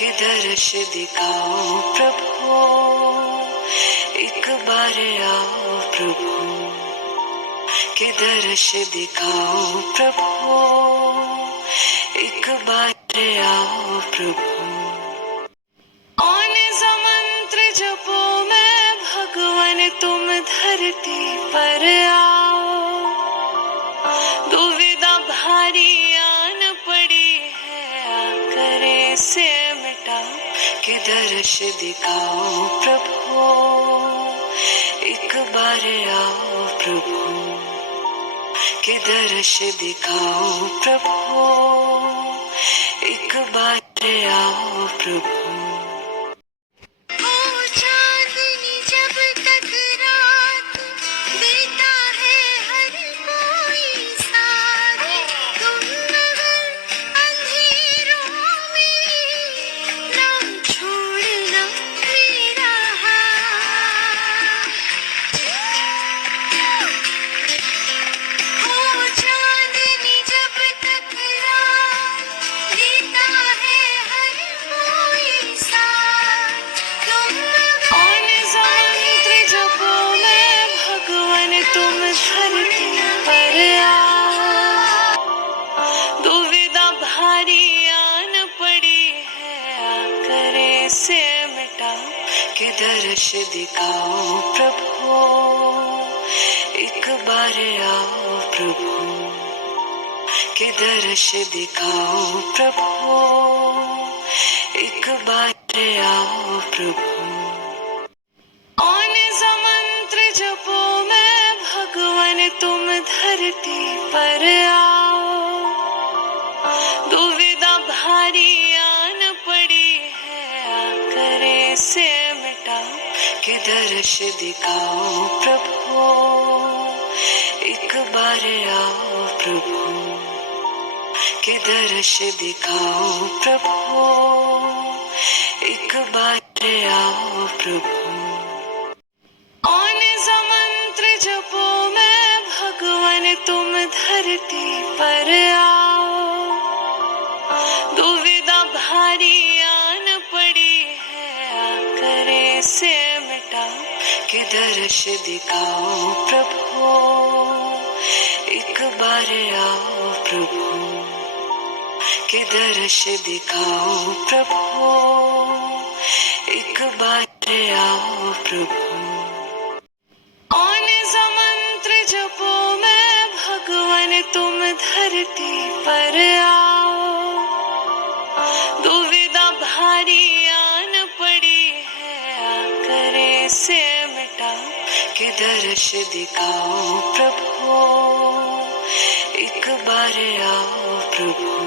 कि दर्श दिखाओ प्रभु, एक बार आओ प्रभु, कि दर्श दिखाओ प्रभु, एक बार आओ प्रभु। कौन सा मंत्र जपो मैं भगवान, तुम धरती पर आओ। दुविधा भारी आन पड़ी है, आकर इसे मिटाओ, कि दर्श दिखाओ प्रभु, एक बार आओ प्रभु, कि दर्श दिखाओ प्रभु, एक बार आओ प्रभु। दुविधा भारी आन पड़ी है, आकर इसे मिटाओ, कि दर्श दिखाओ प्रभु, एक बार आओ प्रभु, कि दर्श दिखाओ प्रभु, एक बार आओ प्रभु। कौन सा मंत्र जपो मैं भगवान, तुम धरती पर आओ। दुविधा भारी आन पड़ी है, आकर इसे मिटाओ, कि दर्श दिखाओ प्रभु, एक बार आओ प्रभु, कि दर्श दिखाओ प्रभु, एक बार आओ प्रभु। कौन सा मंत्र जपो मैं भगवान, तुम धरती पर आओ। दुविधा भारी आन पड़ी है, आकर इसे मिटाओ, कि दर्श दिखाओ प्रभु, एक बार आओ प्रभु, कि दर्श दिखाओ प्रभु, एक बार आओ प्रभु। कौन सा मंत्र जपो मैं भगवान, तुम धरती पर आओ। दुविधा भारी आन पड़ी है, आकर इसे मिटाओ, कि दर्श दिखाओ प्रभु, एक बार आओ प्रभु,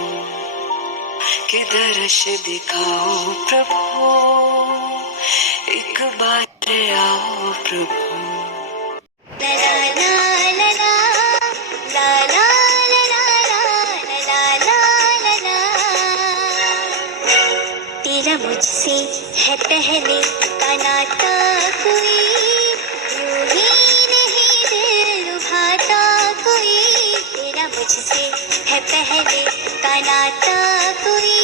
कि दर्श दिखाओ प्रभु, एक बार आओ प्रभु। तेरा मुझसे है पहले का नाता, कोई यूं ही नहीं दिल लुभाता कोई। तेरा मुझसे है पहले का नाता, कोई